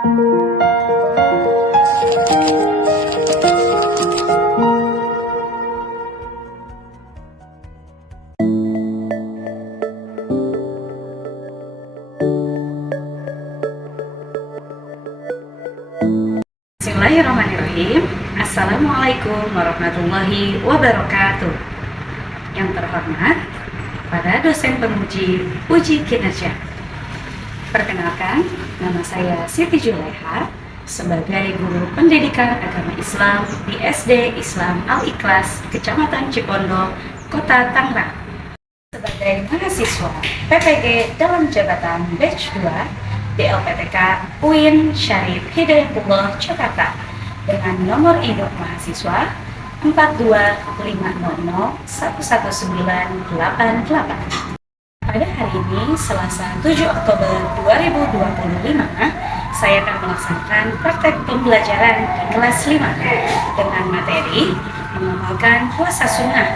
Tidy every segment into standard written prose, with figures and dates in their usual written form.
Bismillahirrahmanirrahim. Assalamualaikum warahmatullahi wabarakatuh. Yang terhormat para dosen penguji uji kinerja. Perkenalkan, nama saya Siti Julaiha sebagai guru pendidikan agama Islam di SD Islam Al-Ikhlas, Kecamatan Cipondo, Kota Tangerang. Sebagai mahasiswa PPG dalam jabatan Batch 2 di LPTK UIN Syarif Hidayatullah Jakarta dengan nomor induk mahasiswa 42500111988. Pada hari ini, Selasa 7 Oktober 2025, saya akan melaksanakan praktek pembelajaran di kelas 5 dengan materi mengamalkan puasa sunnah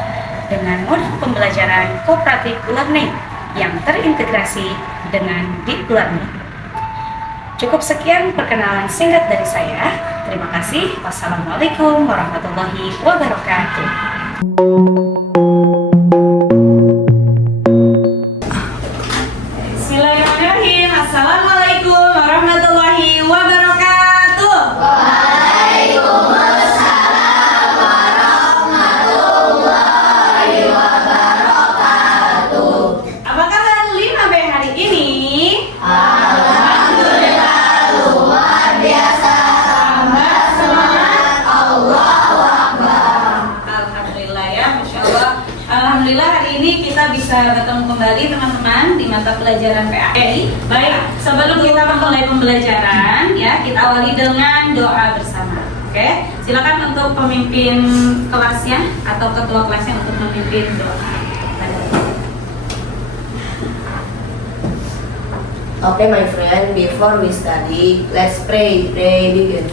dengan modul pembelajaran cooperative learning yang terintegrasi dengan deep learning. Cukup sekian perkenalan singkat dari saya. Terima kasih. Wassalamualaikum warahmatullahi wabarakatuh. Bismillahirrahmanirrahim. Assalamualaikum warahmatullahi wabarakatuh. Waalaikumsalam warahmatullahi wabarakatuh. Apa kabar 5B hari ini? Alhamdulillah luar biasa. Tambah semangat. Allahu Akbar. Alhamdulillah ya, Masya Allah. Alhamdulillah hari ini kita bisa bertemu kembali teman-teman di mata pelajaran PAI. Baik, sebelum kita memulai pembelajaran ya, kita awali dengan doa bersama. Oke, silakan untuk pemimpin kelasnya atau ketua kelasnya untuk memimpin doa. Okay, my friend, before we study, let's pray. Pray begin.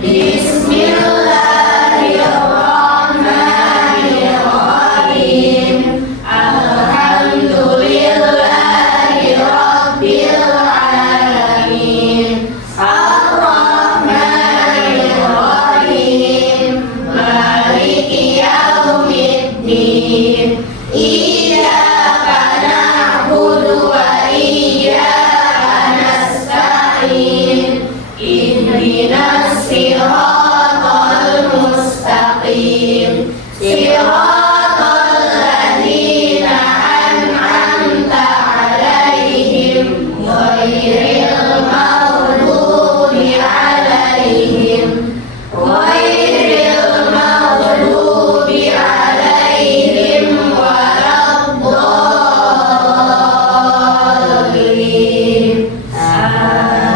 Bismillahirrahmanirrahim. Alhamdulillahirabbil alamin. Ar-Rahmanirrahim. Maliki yaumiddin. Iyyaka na'budu wa iyyaka nasta'in. Ihdinas siratal mustaqim. Siratal ladzina an'amta 'alaihim ghairil maghdubi 'alaihim waladdallin.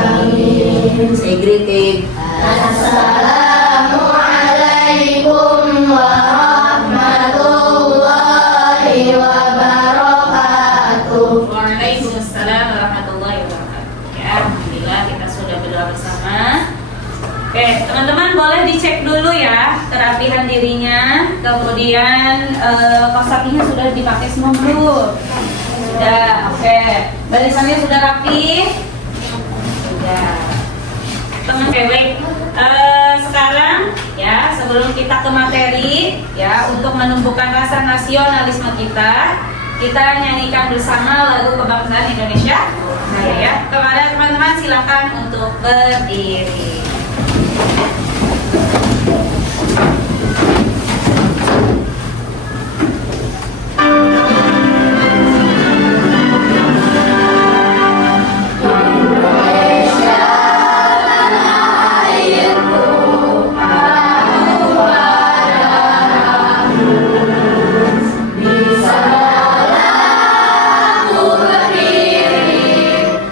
Amin. Say greeting. Assalamualaikum warahmatullahi wabarakatuh. Waalaikumsalam warahmatullahi wabarakatuh. Ya, alhamdulillah kita sudah berdoa bersama. Oke, teman-teman boleh dicek dulu ya kerapihan dirinya. Kemudian kosakinya sudah dipakai semua belum? Sudah. Oke, barisannya sudah rapi? Sudah. Teman cewek, sekarang ya sebelum kita ke materi ya, untuk menumbuhkan rasa nasionalisme kita nyanyikan bersama lagu kebangsaan Indonesia. Nah ya, kepada teman-teman silakan untuk berdiri.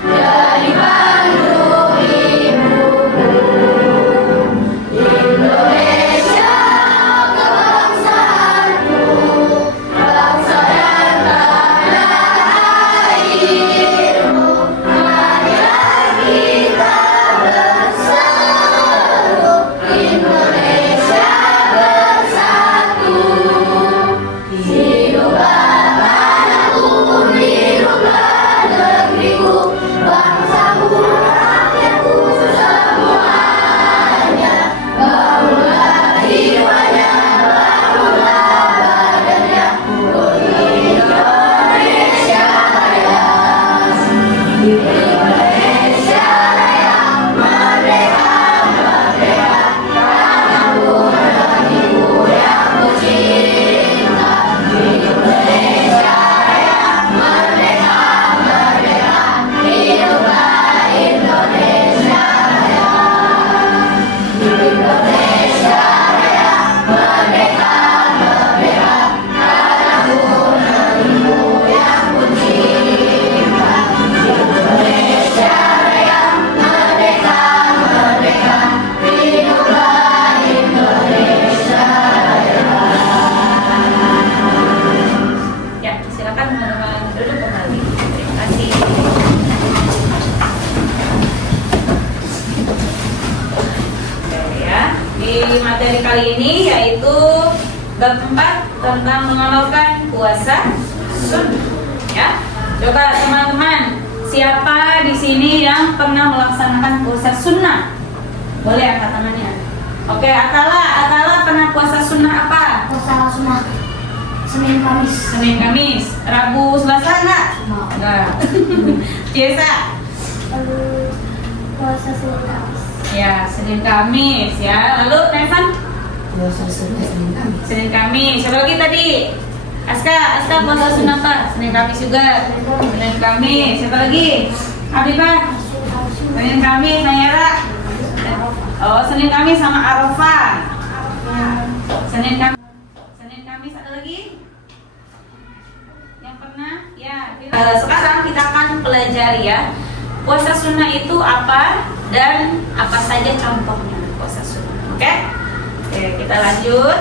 Dari Bandung Ibu kali ini yaitu bab 4 tentang mengamalkan puasa sunnah. Ya, coba teman-teman, siapa di sini yang pernah melaksanakan puasa sunnah? Boleh angkat tangannya. Oke, Atala pernah puasa sunnah apa? Puasa sunnah Senin Kamis. Senin Kamis, Rabu Selasa enggak? Enggak. Biasa. Puasa Senin Kamis. Ya, Senin Kamis ya. Lalu Nevan? Puasa sunnah Senin Kamis. Senin Kamis. Siapa lagi tadi? Aska puasa sunnah apa? Senin Kamis juga. Senin Kamis. Siapa lagi? Abibah? Senin Kamis, Nayara? Oh, Senin Kamis sama Arafah. Senin Kamis ada lagi? Yang pernah? Ya. Sekarang kita akan pelajari ya. Puasa sunnah itu apa dan apa saja contohnya puasa sunnah. Oke? Oke, kita lanjut.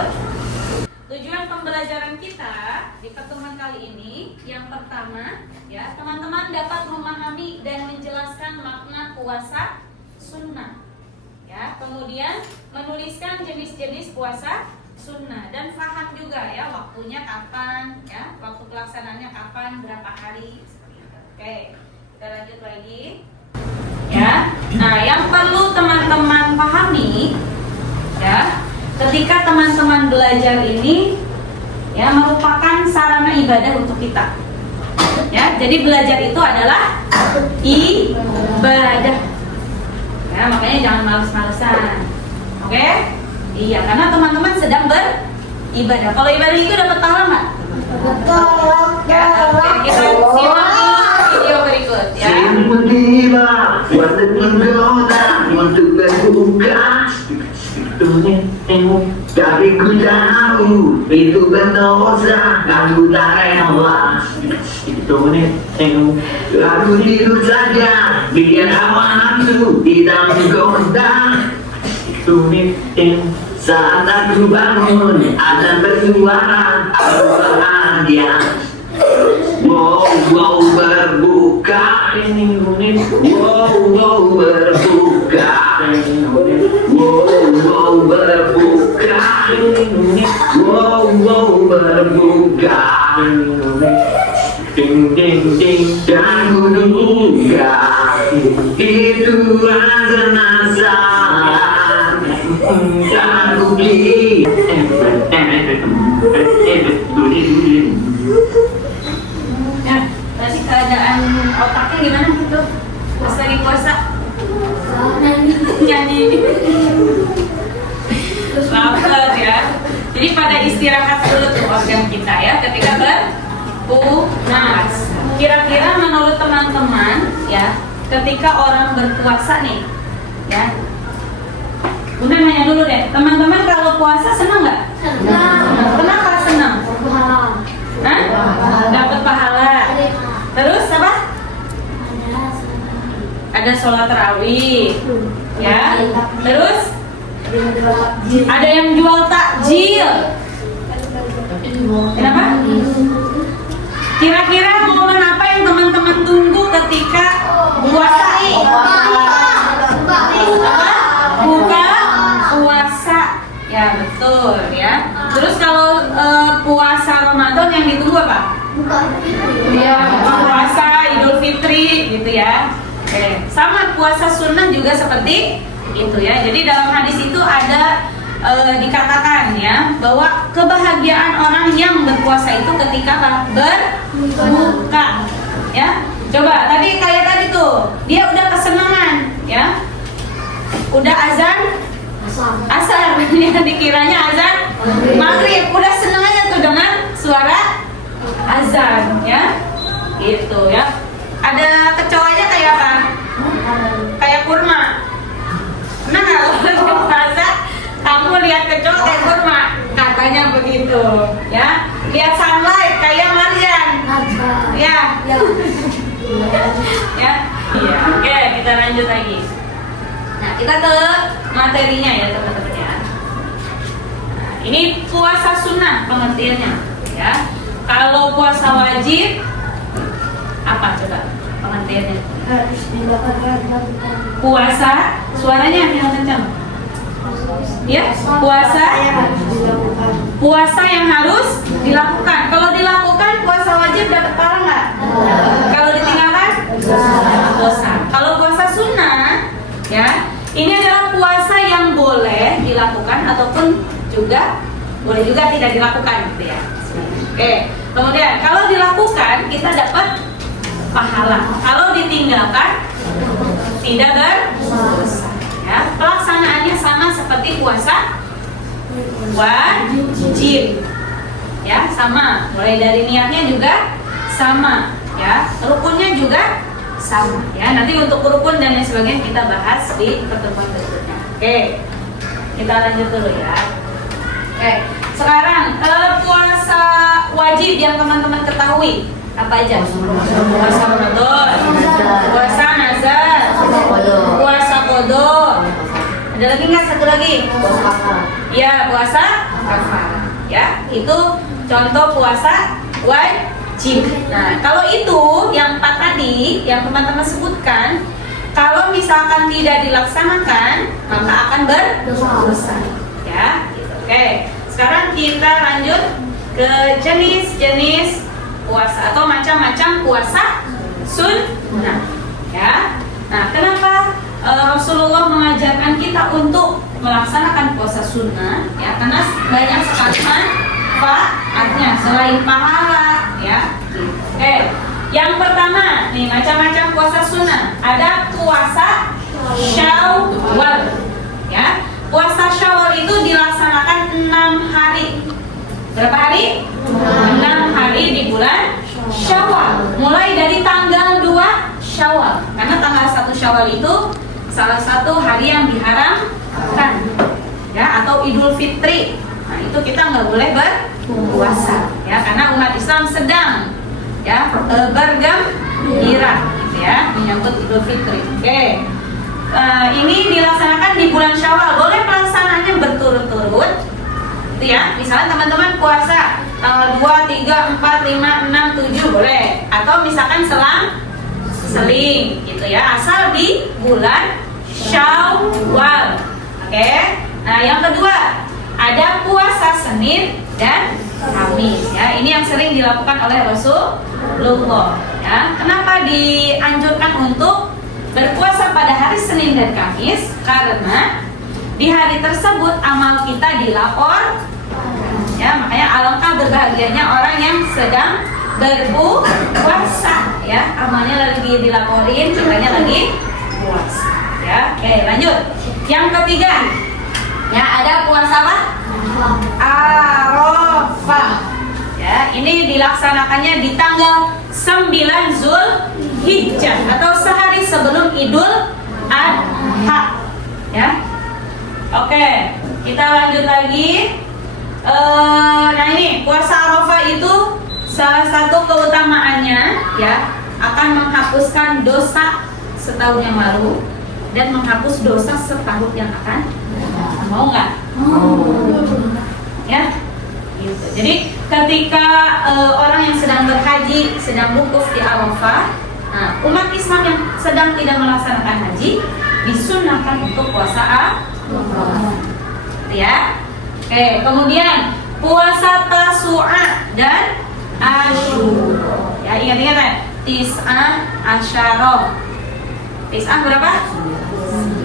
Tujuan pembelajaran kita di pertemuan kali ini yang pertama, ya, teman-teman dapat memahami dan menjelaskan makna puasa sunnah. Ya, kemudian menuliskan jenis-jenis puasa sunnah dan paham juga ya waktunya kapan, ya, waktu pelaksanaannya kapan, berapa hari. Oke, kita lanjut lagi. Ya, nah yang perlu teman-teman pahami, ya, ketika teman-teman belajar ini, ya, merupakan sarana ibadah untuk kita. Ya, jadi belajar itu adalah ibadah. Ya, makanya jangan males-malesan. Oke? Iya, karena teman-teman sedang beribadah. Kalau ibadah itu dapat pahala nggak? Ya, oke, kita simak dulu video berikut ya. Tiba waktu menggoda untuk berbuka. Tapi ku tahu itu berdosa, aku tak rela. Aku tidur saja, biar hawa nafsu tidak menggoda. Saat aku bangun, akan bersuara, aku bahagia. Wow, berbuka. Wow, berbuka. Wow, berbuka. Wow, berbuka. Ding ding ding, dan ku duga itu rasa penasaran. Dan ku beli. Nah, tadi keadaan otaknya gimana gitu? Pas lagi puasa? Nyanyi. Lapar ya. Jadi pada istirahat dulu tuh organ kita ya ketika berpuasa. Kira-kira menurut teman-teman ya, ketika orang berpuasa nih, ya. Bunda nanya dulu deh, teman-teman kalau puasa senang nggak? Senang. Kenapa senang? Pahala. Hah? Dapat pahala. Terus apa? Ada sholat tarawih, ya. Terus ada yang jual takjil. Kenapa? Kira-kira momen apa yang teman-teman tunggu ketika puasa? Apa? Buka puasa. Ya betul ya. Terus kalau puasa Ramadan yang ditunggu apa? Ya, puasa Idul Fitri gitu ya. Oke, sama puasa sunnah juga seperti itu ya. Jadi dalam hadis itu ada dikatakan ya bahwa kebahagiaan orang yang berpuasa itu ketika berbuka ya. Coba tadi kayak tadi tuh, dia udah kesenangan ya. Udah azan asar ya, dikiranya azan maghrib, udah seneng aja tuh dengan suara azan ya. Gitu ya. Ada kecoanya kayak apa? Kayak kurma. Nah, kalau puasa kamu lihat kecoa kayak kurma, katanya begitu, ya. Lihat sunlight kayak Marjan, ya. Ya. Iya. Oke, kita lanjut lagi. Nah, kita ke materinya ya teman-teman ya. Nah, ini puasa sunnah pengertiannya, ya. Kalau puasa wajib, apa coba pengertiannya? Harus dilakukan. Puasa, suaranya yang kencang. Ya, puasa yang harus dilakukan. Kalau dilakukan puasa wajib dapat pahala nggak? Kalau ditinggalkan dosa. Kalau puasa sunnah, ya, ini adalah puasa yang boleh dilakukan ataupun juga boleh juga tidak dilakukan, gitu ya. Oke, kemudian kalau dilakukan kita dapat pahala. Kalau ditinggalkan tidak berdosa. Ya, pelaksanaannya sama seperti puasa wajib. Ya, sama. Mulai dari niatnya juga sama, ya. Rukunnya juga sama, ya. Nanti untuk rukun dan lain sebagainya kita bahas di pertemuan berikutnya. Oke. Kita lanjut dulu ya. Oke. Sekarang puasa wajib yang teman-teman ketahui apa aja? Puasa Ramadan, puasa nazar, puasa qada. Ada lagi nggak satu lagi? Puasa kafar. Ya, puasa kafar. Ya, itu contoh puasa wajib. Nah, kalau itu yang 4 tadi yang teman-teman sebutkan, kalau misalkan tidak dilaksanakan, maka akan berdosa. Ya, gitu. Oke. Sekarang kita lanjut ke jenis-jenis puasa atau macam-macam puasa sunnah. Ya. Nah, kenapa Rasulullah mengajarkan kita untuk melaksanakan puasa sunnah? Ya, karena banyak sekali manfaatnya selain pahala, ya. Oke. Yang pertama, nih macam-macam puasa sunnah. Ada puasa Syawal. Ya. Puasa Syawal itu dilaksanakan 6 hari. Berapa hari? 6 hari di bulan Syawal. Mulai dari tanggal 2 Syawal. Karena tanggal 1 Syawal itu salah satu hari yang diharamkan, ya, atau Idul Fitri. Nah, itu kita nggak boleh berpuasa, ya, karena umat Islam sedang, ya, bergembira, gitu ya, menyambut Idul Fitri. Oke. Ini dilaksanakan di bulan Syawal. Boleh pelaksanaannya berturut-turut, gitu ya. Misalnya teman-teman puasa tanggal 2, 3, 4, 5, 6, 7 boleh. Atau misalkan seling, gitu ya. Asal di bulan Syawal. Oke. Nah, yang kedua, ada puasa Senin dan Kamis, ya. Ini yang sering dilakukan oleh Rasulullah, ya. Kenapa dianjurkan untuk berpuasa pada hari Senin dan Kamis? Karena di hari tersebut amal kita dilapor, ya. Makanya alangkah berbahagianya orang yang sedang berpuasa, ya. Amalnya lagi dilaporin, kitanya lagi puasa, ya. Oke, lanjut. Yang ketiga, ya, ada puasa apa? Arafah. Ya, ini dilaksanakannya di tanggal 9 Zulhijjah atau sehari sebelum Idul Adha, ya. Oke, kita lanjut lagi. Nah, ini puasa Arafah itu salah satu keutamaannya, ya, akan menghapuskan dosa setahun yang lalu dan menghapus dosa setahun yang akan. Mau nggak? Ya, gitu. Jadi ketika orang yang sedang berhaji, sedang wukuf di Arafah, nah, umat Islam yang sedang tidak melaksanakan haji disunnahkan untuk puasa Arafah, ya. Oke, kemudian puasa Tasu'a dan Asyura. Ya, ingat-ingat ya. Tis'ah Asyara. Tis'ah berapa?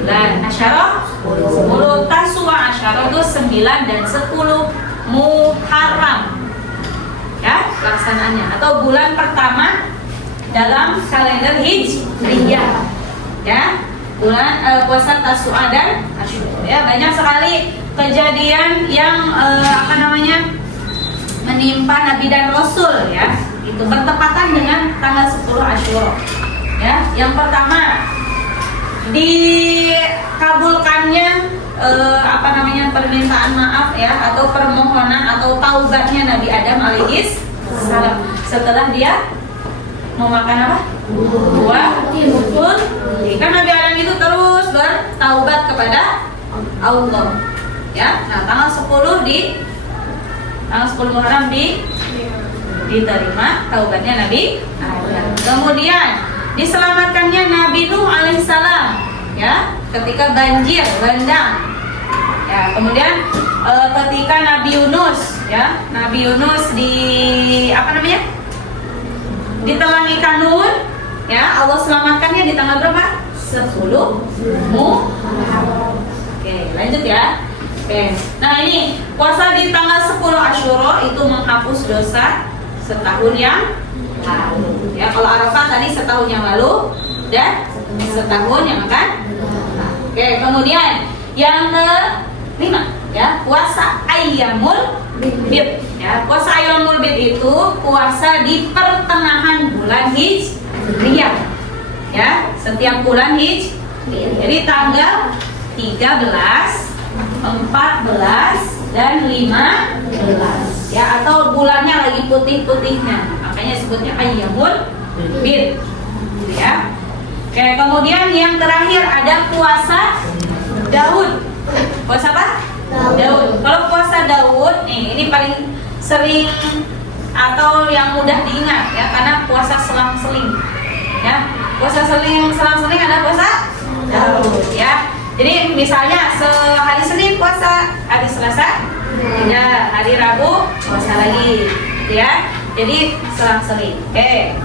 9. Asyara 10. Tasu'a Asyara itu 9 dan 10 Muharram. Ya, pelaksanaannya atau bulan pertama dalam kalender Hijriyah. Ya, bulan puasa Tasu'a dan Asyura. Ya, banyak sekali kejadian yang menimpa Nabi dan Rasul, ya. Itu bertepatan dengan tanggal 10 Asyura. Ya, yang pertama dikabulkannya permintaan maaf, ya, atau permohonan atau taubatnya Nabi Adam alaihis salam setelah dia mau makan apa? Buah pun. Kan Nabi Adam itu terus bertaubat kepada Allah, ya. Nah, tanggal 10 Muharram diterima taubatnya Nabi Adam. Kemudian diselamatkannya Nabi Nuh alaihissalam, ya, ketika banjir bandang, ya, Ya, kemudian ketika Nabi Yunus, ya, Nabi Yunus ditelan ikan Nun, ya, Allah selamatkannya di tanggal berapa? 10 Muharram. Oke, lanjut ya. Oke, nah ini puasa di tanggal 10 Asyura itu menghapus dosa setahun yang lalu. Ya, kalau Arafah tadi setahun yang lalu dan setahun yang akan. Oke, kemudian yang ke-5 ya, puasa Ayyamul Bid. Ya, puasa Ayyamul Bid itu puasa di pertengahan bulan Hijriyah. Ya, setiap bulan Hijriyah. Jadi tanggal 13, 14 dan 15. Ya, atau bulannya lagi putih-putihnya. Makanya sebutnya Ayyamul Bid. Ya. Oke, kemudian yang terakhir ada puasa Daud. Puasa apa? Daud. Kalau puasa Daud, nih ini paling sering atau yang mudah diingat ya, karena puasa selang-seling. Ya, puasa selang-seling ada puasa Daud. Ya, jadi misalnya hari Senin puasa, hari Selasa tidak, hari Rabu puasa lagi, ya. Jadi selang-seling. Oke.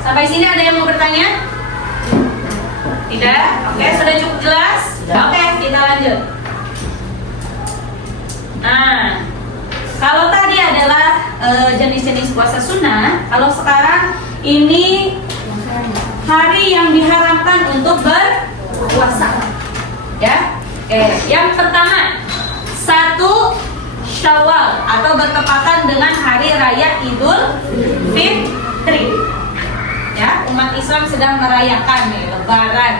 Sampai sini ada yang mau bertanya? Tidak? Oke, sudah cukup jelas? Oke, kita lanjut. Nah, kalau tadi adalah jenis-jenis puasa sunnah, kalau sekarang ini hari yang diharapkan untuk berpuasa. Ya. Oke, yang pertama 1 Syawal atau bertepatan dengan hari raya Idul Fitri. Ya, umat Islam sedang merayakan nih Lebaran.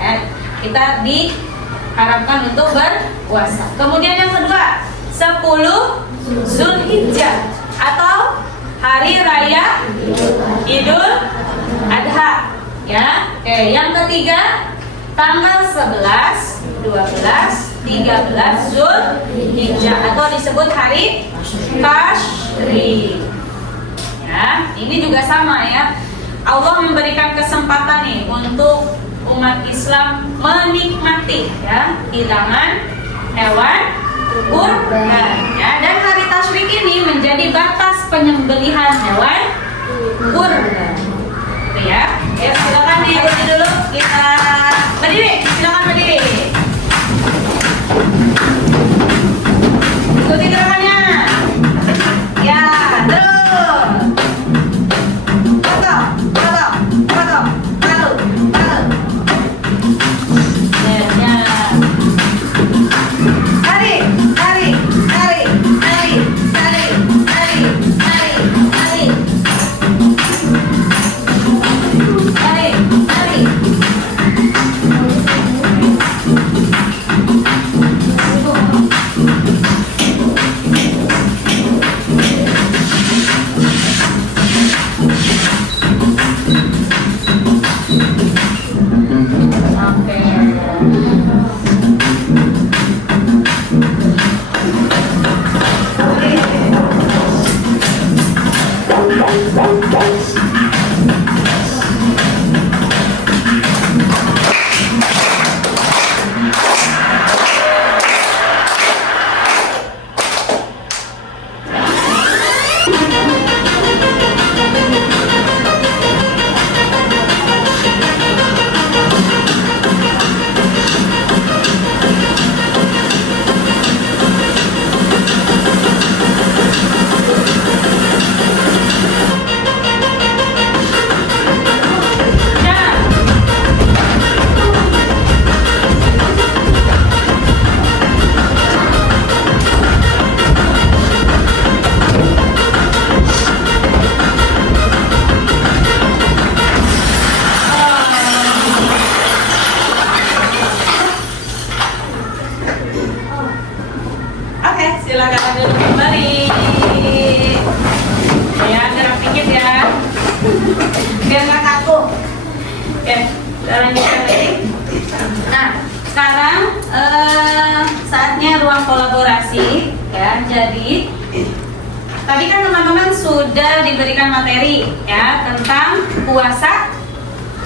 Ya, kita diharapkan untuk berpuasa. Kemudian yang kedua 10 Zulhijjah atau hari raya Idul Adha. Ya, oke. Yang ketiga tanggal 11, 12, 13 Zulhijjah atau disebut hari Tasyrik. Ya, ini juga sama ya. Allah memberikan kesempatan nih untuk umat Islam menikmati ya hidangan hewan kurban. Ya, dan hari Tasyrik ini menjadi batas penyembelihan hewan kurban. Oke ya. Ya, silakan diikuti dulu. Kita berdiri. Silakan berdiri. Ikuti gerakannya. Ya, terus. Potong. Taruh. Ya. Tarik. Silakan duduk kembali. Ya, gerak dikit ya. Biar nggak kaku. Oke, kita lanjutkan lagi. Nah, sekarang saatnya ruang kolaborasi. Ya, jadi tadi kan teman-teman sudah diberikan materi ya tentang puasa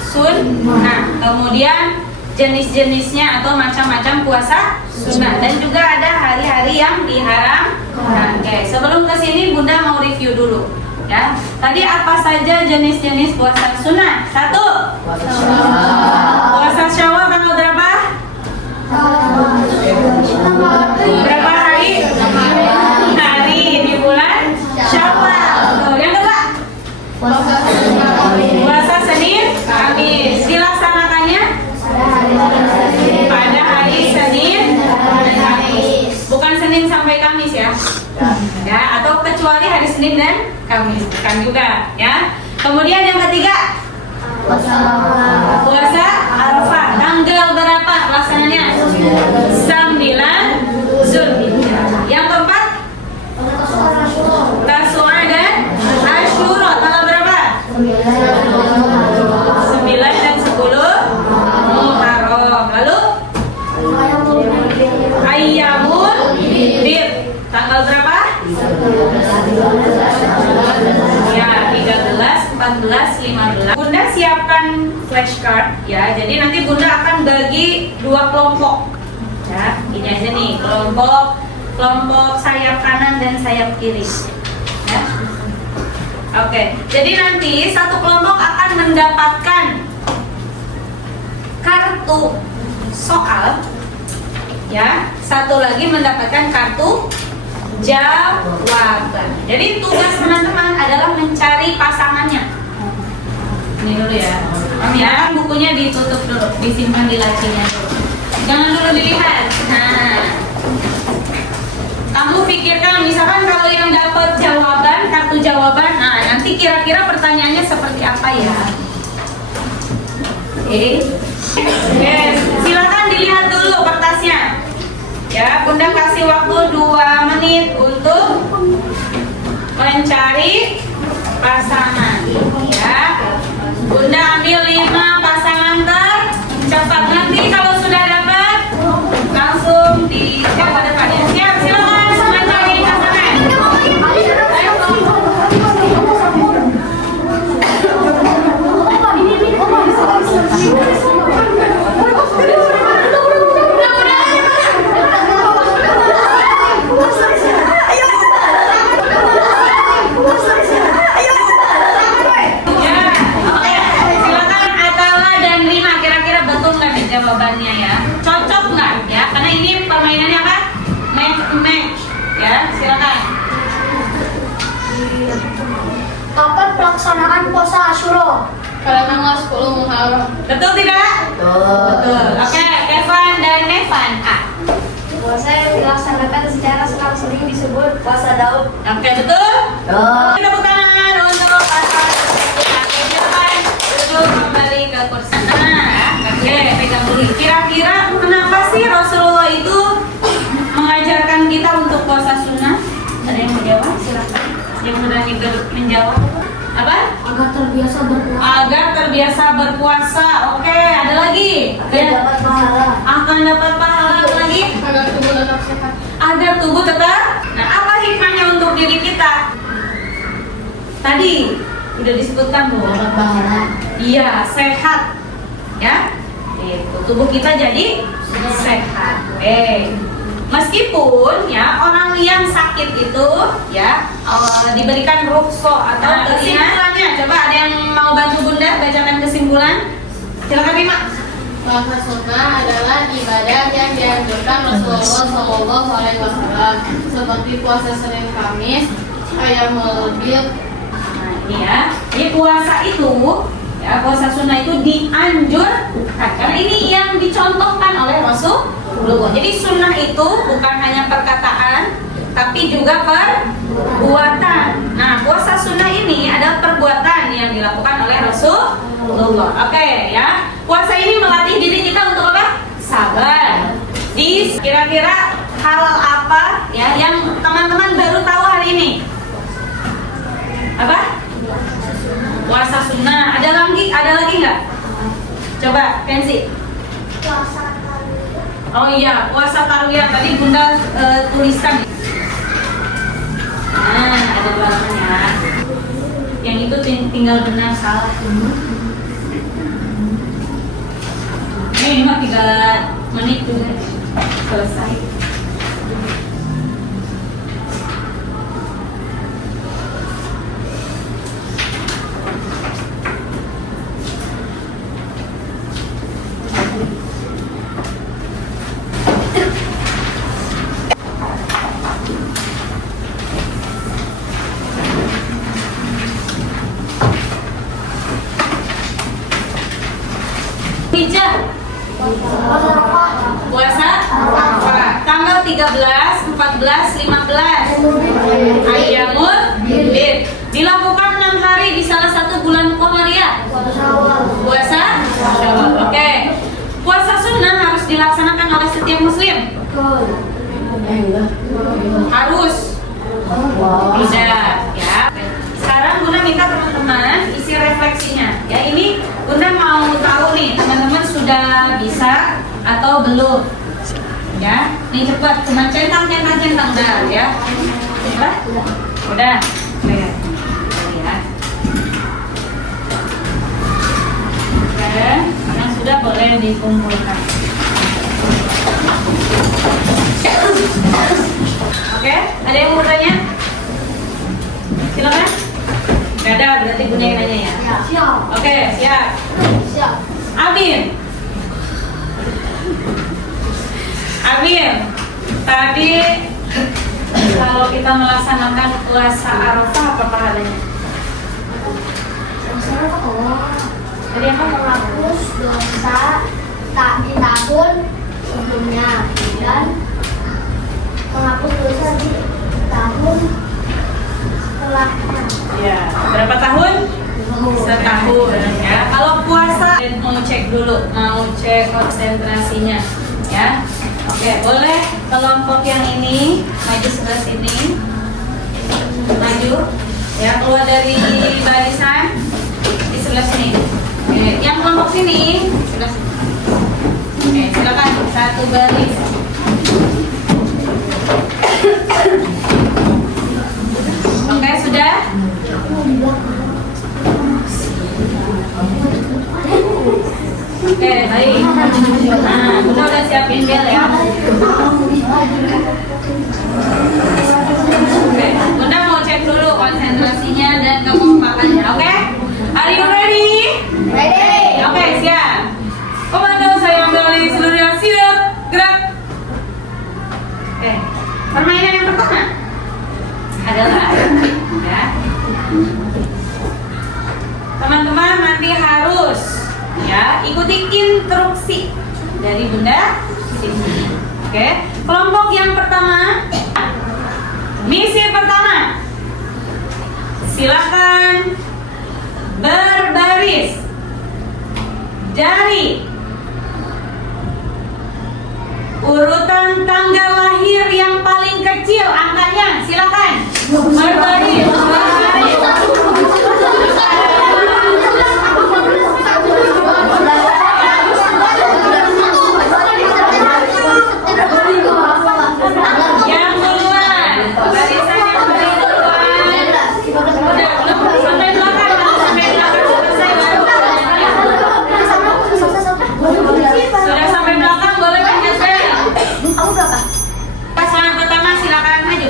sunnah. Kemudian jenis-jenisnya atau macam-macam puasa sunnah, dan juga ada hari-hari yang diharamkan. Oke, sebelum ke sini Bunda mau review dulu ya. Tadi apa saja jenis-jenis puasa sunnah? 1. Puasa Syawal tanggal berapa? Berapa hari? 6 hari di bulan Syawal. Tuh, yang kedua, puasa Senin Kamis. Dilaksanakannya pada hari Senin Kamis. Bukan Senin sampai Kamis ya. Ya, atau kecuali hari Senin dan Kamis. Bukan juga ya. Kemudian yang ketiga, puasa Arafah. Tanggal berapa pelaksananya? 9 Zulhijjah. Yang keempat, Tasu'a dan Asyura. Tanggal berapa? 9 dan 10 Muharram. Lalu Ayyamul Bid. Tanggal berapa? Ya, 13, 14, 15. Bunda siapkan flashcard ya. Jadi nanti Bunda akan bagi 2 kelompok. Ya, ini aja nih, kelompok sayap kanan dan sayap kiri. Ya. Oke, jadi nanti satu kelompok akan mendapatkan kartu soal, ya. Satu lagi mendapatkan kartu jawaban. Jadi tugas teman-teman adalah mencari pasangannya. Ini dulu ya, ya. Bukunya ditutup dulu, disimpan di lacinya dulu. Jangan dulu dilihat. Nah, kamu pikirkan, misalkan kalau yang dapat jawaban, kartu jawaban, nah nanti kira-kira pertanyaannya seperti apa ya? Oke, silakan dilihat dulu kertasnya. Ya, Bunda kasih waktu 2 menit untuk mencari pasangan. Ya, Bunda ambil 5 pasangan tercepat. Nanti kalau sudah dapat, langsung dicek pada depannya. Siap, silakan mencari pasangan. Jawabannya ya, cocok nggak ya? Karena ini permainannya apa? Match, ya. Silakan. Kapan pelaksanaan puasa Asyura? Pada tanggal 10 Muharram. Betul tidak? Betul. Oke, Evan dan Nevan. Puasa yang dilaksanakan secara selang-seling disebut puasa Daud. Oke, betul? Tepuk tangan untuk pasangan. Silakan duduk kembali ke kursi. Oke, pegang dulu. Kira-kira kenapa sih Rasulullah itu mengajarkan kita untuk puasa sunnah? Ada yang menjawab? Silakan. Yang berani menjawab. Apa? Agar terbiasa berpuasa. Agar terbiasa berpuasa. Oke, ada lagi? Dapat pahala. Akan dapat pahala. Apa lagi? Agar tubuh tetap sehat. Agar tubuh tetap. Nah, apa hikmahnya untuk diri kita? Tadi udah disebutkan tuh. Dapat pahala. Iya, sehat. Ya. Itu tubuh kita jadi sehat. Meskipun ya orang yang sakit itu ya diberikan rukso atau kesimpulannya. Coba ada yang mau bantu Bunda bacakan kesimpulan? Silakan Bima. Puasa sunnah adalah ibadah yang dianjurkan Rasulullah SAW, seperti puasa Senin Kamis, Ayyamul Bid. Nah, ini ya. Ini puasa itu ya, puasa sunnah itu dianjurkan karena ini yang dicontohkan oleh Rasulullah. Jadi sunnah itu bukan hanya perkataan tapi juga perbuatan. Nah, puasa sunnah ini adalah perbuatan yang dilakukan oleh Rasulullah. Oke ya. Puasa ini melatih diri kita untuk apa? Sabar. Kira-kira hal apa ya yang teman-teman baru tahu hari ini? Apa? Puasa sunnah. Ada lagi nggak? Coba, Kenzi. Puasa Oh iya, puasa tarwiyah tadi Bunda tuliskan. Nah, ada 2 halaman ya. Yang itu tinggal benar salah. Ini mah 3 menit juga selesai. Hijjah puasa tanggal 13, 14, 15 Ayyamul Bid dilakukan 6 hari di salah satu bulan Qamariyah. Puasa Syawal. Oke. Puasa sunnah harus dilaksanakan oleh setiap muslim. Harus. Tidak ya. Sekarang Bunda minta teman-teman isi refleksinya. Ya, ini Bunda mau tahu nih teman-teman sudah bisa atau belum. Ya, nih cepat, cuma centang dah ya. Udah. Ya. Oke, karena sudah boleh dikumpulkan. Oke, ada yang mau bertanya? Silakan. Gak ada, berarti Bunda yang nanya ya. Siap. Oke, siap. Siap. Amin. Tadi kalau kita melaksanakan puasa Arafah apa pahalanya? Jadi akan menghapus dosa tak di tahun sebelumnya dan menghapus dosa di tahun setelahnya. Ya, berapa tahun? Setahun ya. Kalau puasa mau cek dulu, mau cek konsentrasinya ya. Oke, boleh kelompok yang ini maju sebelah sini. Maju ya, keluar dari barisan di sebelah sini. Oke, yang kelompok sini sebelah sini. Oke, silakan satu baris. Oke, sudah? Oke, baik. Nah, Bunda udah siapin bel ya. Oke, Bunda mau cek dulu konsentrasinya dan kekompakannya. Oke? Are you ready? Ready. Oke, siap. Komando saya dari seluruh siap, gerak. Oke, permainan yang pertama adalah ya. Teman-teman nanti harus ya ikuti instruksi dari Bunda sini. Oke, kelompok yang pertama, misi pertama, silakan berbaris dari urutan tanggal lahir yang paling kecil angkanya. Silakan berbaris. Yang duluan, barisan yang paling duluan. Udah, belum sampai belakang, sampai belakang selesai baru. Sudah sampai belakang boleh pencet bel. Kamu berapa? Pasangan pertama silakan maju.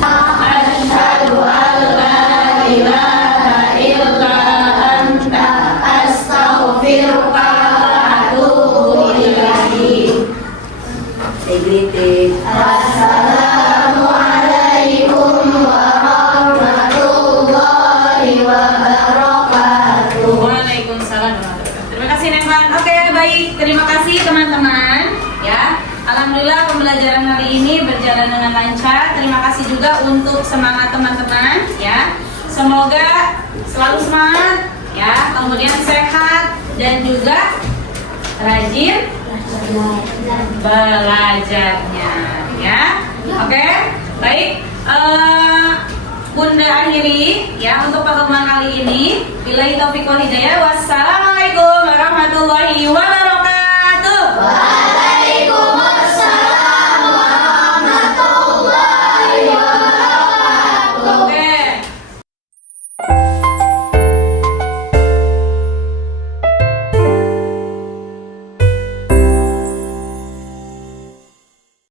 Asyhadu an la ilaha illa anta astaghfiruka wa atubu ilaik. Say greeting. Assalamualaikum warahmatullahi wabarakatuh. Waalaikumsalam warahmatullahi wabarakatuh. Terima kasih Nevan. Oke, baik. Terima kasih teman-teman. Ya, alhamdulillah pembelajaran hari ini berjalan dengan lancar. Terima kasih juga untuk semangat teman-teman. Ya, semoga selalu semangat. Ya, kemudian sehat dan juga rajin belajarnya. Ya, oke. Baik. Bunda akhiri ya untuk pertemuan kali ini. Billahi taufiq wal hidayah. Wassalamualaikum warahmatullahi wabarakatuh.